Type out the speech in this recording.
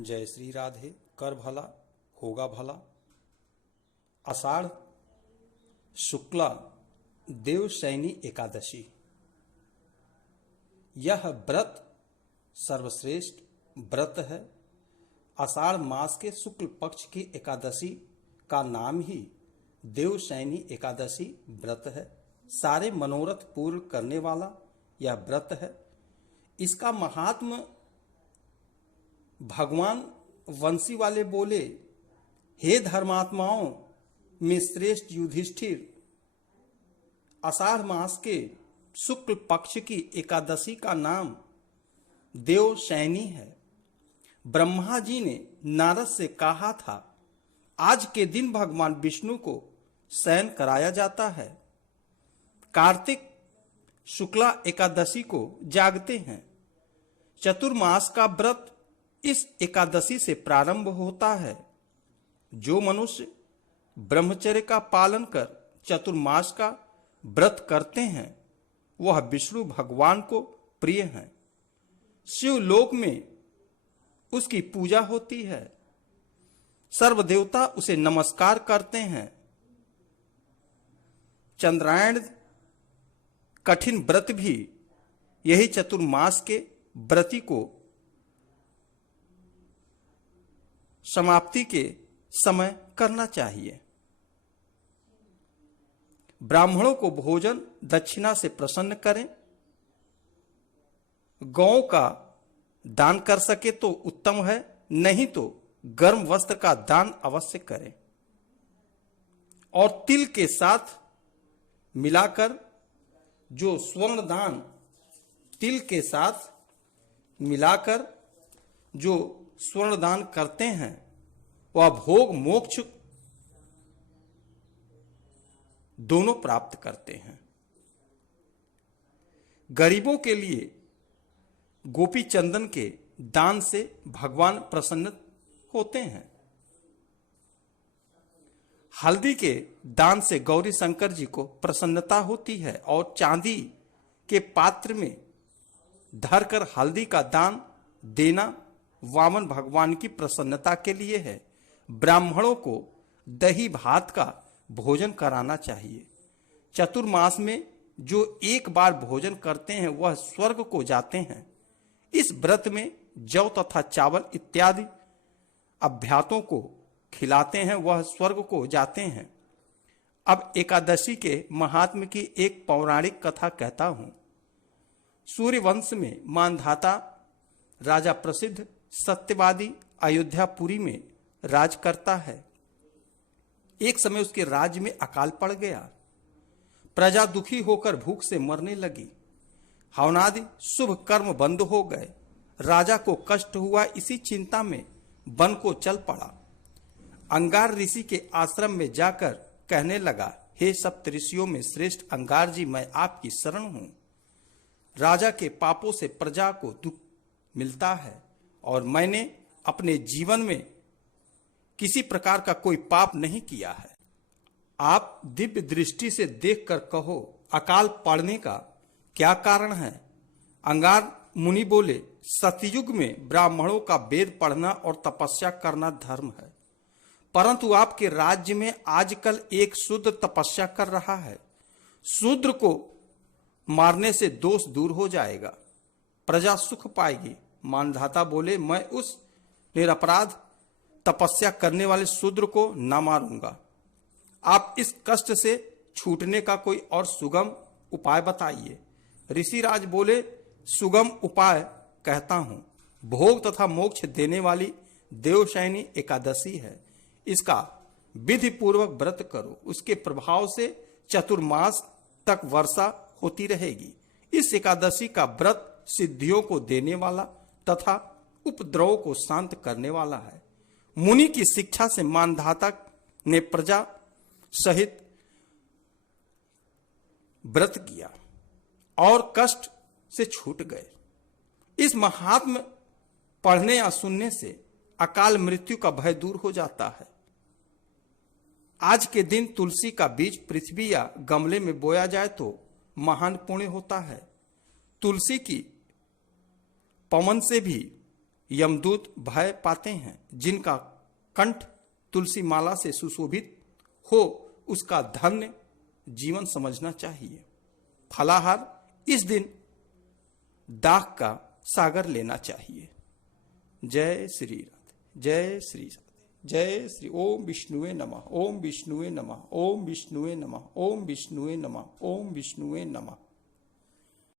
जय श्री राधे। कर भला होगा भला। आषाढ़ शुक्ला देवशयनी एकादशी। यह व्रत सर्वश्रेष्ठ व्रत है। आषाढ़ मास के शुक्ल पक्ष की एकादशी का नाम ही देवशयनी एकादशी व्रत है। सारे मनोरथ पूर्ण करने वाला यह व्रत है। इसका महात्म भगवान वंशी वाले बोले, हे धर्मात्माओं में श्रेष्ठ युधिष्ठिर, आषाढ़ मास के शुक्ल पक्ष की एकादशी का नाम देवशयनी है। ब्रह्मा जी ने नारद से कहा था, आज के दिन भगवान विष्णु को शयन कराया जाता है। कार्तिक शुक्ला एकादशी को जागते हैं। चतुर्मास का व्रत इस एकादशी से प्रारंभ होता है। जो मनुष्य ब्रह्मचर्य का पालन कर चतुर्मास का व्रत करते हैं वह विष्णु भगवान को प्रिय हैं। शिवलोक में उसकी पूजा होती है। सर्व देवता उसे नमस्कार करते हैं। चंद्रायण कठिन व्रत भी यही चतुर्मास के व्रती को समाप्ति के समय करना चाहिए। ब्राह्मणों को भोजन दक्षिणा से प्रसन्न करें। गौ का दान कर सके तो उत्तम है, नहीं तो गर्म वस्त्र का दान अवश्य करें। और तिल के साथ मिलाकर जो स्वर्ण दान तिल के साथ मिलाकर जो स्वर्ण दान करते हैं वह भोग मोक्ष दोनों प्राप्त करते हैं। गरीबों के लिए गोपी चंदन के दान से भगवान प्रसन्न होते हैं। हल्दी के दान से गौरी शंकर जी को प्रसन्नता होती है और चांदी के पात्र में धरकर हल्दी का दान देना वामन भगवान की प्रसन्नता के लिए है। ब्राह्मणों को दही भात का भोजन कराना चाहिए। चतुर्मास में जो एक बार भोजन करते हैं वह स्वर्ग को जाते हैं। इस व्रत में जौ तथा चावल इत्यादि अभ्यातों को खिलाते हैं वह स्वर्ग को जाते हैं। अब एकादशी के महात्म्य की एक पौराणिक कथा कहता हूं। सूर्यवंश में मानधाता राजा प्रसिद्ध सत्यवादी अयोध्यापुरी में राज करता है। एक समय उसके राज्य में अकाल पड़ गया। प्रजा दुखी होकर भूख से मरने लगी। हवनादि शुभ कर्म बंद हो गए। राजा को कष्ट हुआ। इसी चिंता में वन को चल पड़ा। अंगार ऋषि के आश्रम में जाकर कहने लगा, हे सप्तऋषियों में श्रेष्ठ अंगार जी, मैं आपकी शरण हूं। राजा के पापों से प्रजा को दुख मिलता है और मैंने अपने जीवन में किसी प्रकार का कोई पाप नहीं किया है। आप दिव्य दृष्टि से देखकर कहो, अकाल पड़ने का क्या कारण है? अंगार मुनि बोले, सतयुग में ब्राह्मणों का वेद पढ़ना और तपस्या करना धर्म है, परंतु आपके राज्य में आजकल एक शूद्र तपस्या कर रहा है। शूद्र को मारने से दोष दूर हो जाएगा, प्रजा सुख पाएगी। मानधाता बोले, मैं उस निरपराध तपस्या करने वाले शूद्र को न मारूंगा। आप इस कष्ट से छूटने का कोई और सुगम उपाय बताइए। ऋषिराज बोले, सुगम उपाय कहता हूं। भोग तथा मोक्ष देने वाली देवशयनी एकादशी है। इसका विधि पूर्वक व्रत करो। उसके प्रभाव से चतुर्मास तक वर्षा होती रहेगी। इस एकादशी का व्रत सिद्धियों को देने वाला तथा उपद्रव को शांत करने वाला है। मुनि की शिक्षा से मानधाता ने प्रजा सहित व्रत किया और कष्ट से छूट गए। इस महात्म्य पढ़ने या सुनने से अकाल मृत्यु का भय दूर हो जाता है। आज के दिन तुलसी का बीज पृथ्वी या गमले में बोया जाए तो महान पुण्य होता है। तुलसी की पवन से भी यमदूत भय पाते हैं। जिनका कंठ तुलसी माला से सुशोभित हो उसका धन्य जीवन समझना चाहिए। फलाहार इस दिन दाख का सागर लेना चाहिए। जय श्री राधे, जय श्री राधे, जय श्री। ओम विष्णुवे नमः, ओम विष्णुवे नमः, ओम विष्णुवे नमः, ओम विष्णुवे नमः, ओम विष्णुवे नमः।